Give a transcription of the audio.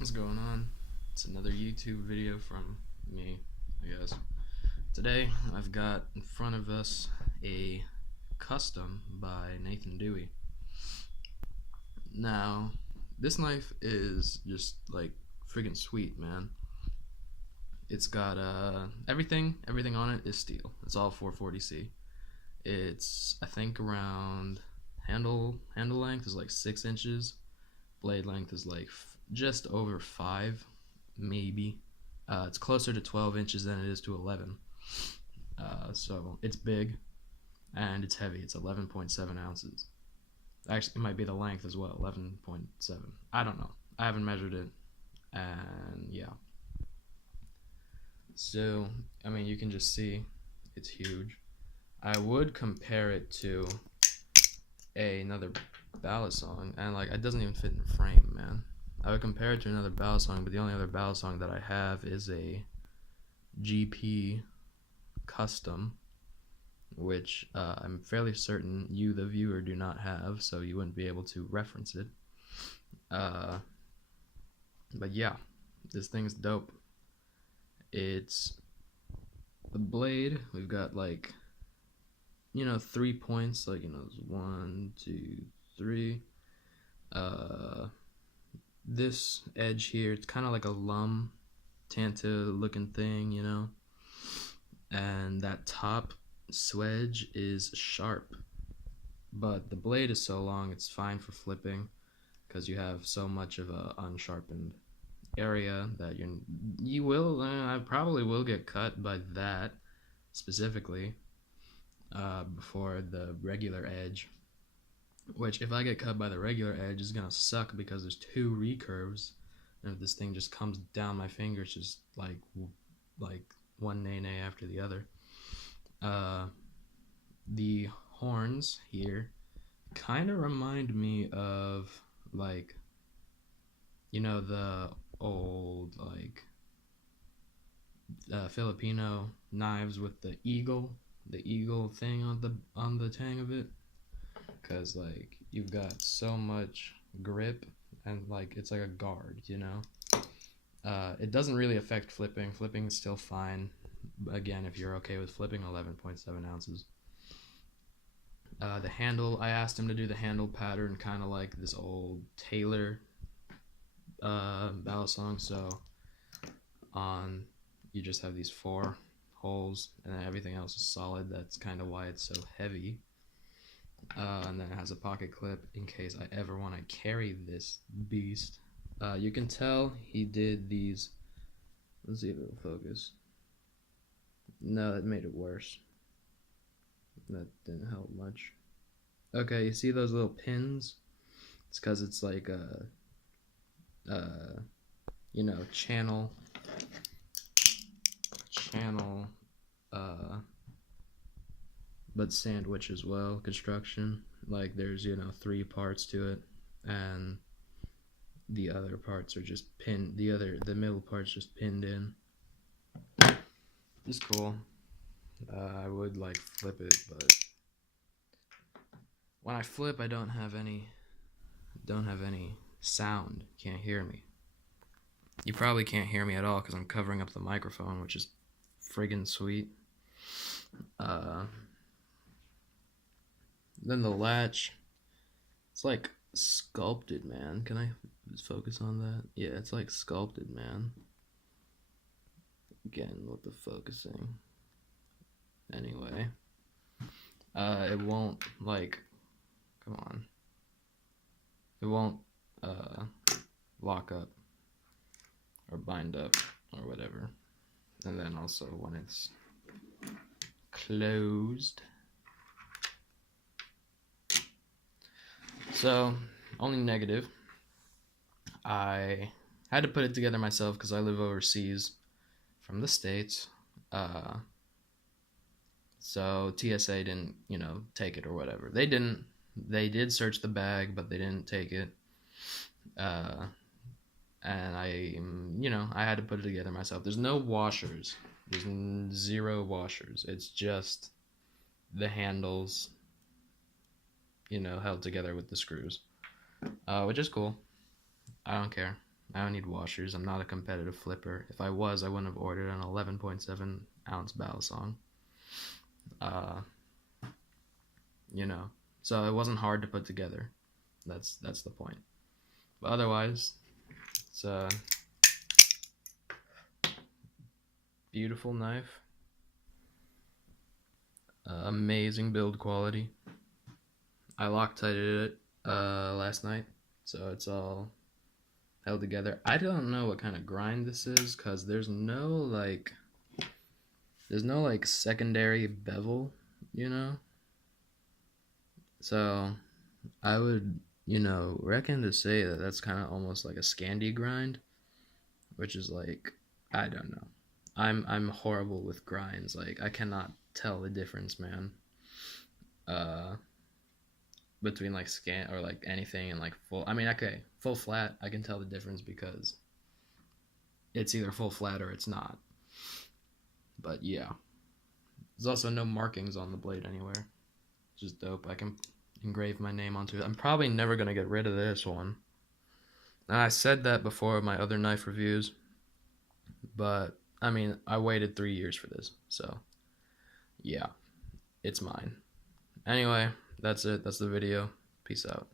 What's going on? It's another YouTube video from me, I guess. Today, I've got in front of us a custom by Nathan Dewey. Now, this knife is just like friggin' sweet, man. It's got everything on it is steel. It's all 440C. It's I think around handle length is like 6 inches. Blade length is like just over 5, maybe. It's closer to 12 inches than it is to 11. So it's big and it's heavy. It's 11.7 ounces. Actually, it might be the length as well, 11.7. I don't know. I haven't measured it. And yeah. So, I mean, you can just see it's huge. I would compare it to another balisong, and like it doesn't even fit in the frame, man. I would compare it to another balisong, but the only other balisong that I have is a GP custom, which I'm fairly certain you, the viewer, do not have, so you wouldn't be able to reference it. But yeah, this thing's dope. It's the blade. We've got like 3 points, like 1, 2, 3. This edge here, it's kind of like a lum tanta looking thing, and that top swedge is sharp, but the blade is so long it's fine for flipping because you have so much of a unsharpened area that I probably will get cut by that specifically before the regular edge, which if I get cut by the regular edge is gonna suck because there's 2 recurves, and if this thing just comes down my fingers just like one nay after the other. The horns here kind of remind me of like the old Filipino knives with the eagle thing on the tang of it, because like you've got so much grip and like it's like a guard. It doesn't really affect flipping is still fine, again, if you're okay with flipping. 11.7 ounces. The handle, I asked him to do the handle pattern kind of like this old Taylor balisong, so on you just have these 4 holes and then everything else is solid. That's kind of why it's so heavy. And then it has a pocket clip in case I ever want to carry this beast. You can tell he did these. Let's see if it'll focus. No, that made it worse. That didn't help much. Okay, you see those little pins? It's because it's like a channel but sandwich as well construction. Like there's 3 parts to it, and the other parts are just pinned. The middle part's just pinned in. It's cool. I would like flip it, but when I flip I don't have any sound. You can't hear me. You probably can't hear me at all because I'm covering up the microphone, which is friggin' sweet. Then the latch, it's like sculpted, man. Can I just focus on that? Yeah, it's like sculpted, man. Again, with the focusing. Anyway, it won't come on. It won't lock up or bind up or whatever. And then also when it's closed. So, only negative, I had to put it together myself because I live overseas from the States. So TSA didn't, take it or whatever. They didn't. They did search the bag, but they didn't take it. And I had to put it together myself. There's no washers. There's 0 washers. It's just the handles, held together with the screws, which is cool. I don't care. I don't need washers. I'm not a competitive flipper. If I was, I wouldn't have ordered an 11.7 ounce balisong. You know, so it wasn't hard to put together. That's the point. But otherwise, it's a beautiful knife. Amazing build quality. I Loctited it last night, so it's all held together. I don't know what kind of grind this is, because there's no like secondary bevel, you know. So I would, reckon to say that that's kind of almost like a Scandi grind, which is like, I don't know. I'm horrible with grinds. Like, I cannot tell the difference, man. Uh, Between like scan or like anything and like full. I mean, okay, full flat, I can tell the difference because it's either full flat or it's not. But yeah, there's also no markings on the blade anywhere. It's just dope. I can engrave my name onto it. I'm probably never gonna get rid of this one. And I said that before my other knife reviews, but I mean, I waited 3 years for this, so yeah, it's mine. Anyway, that's it. That's the video. Peace out.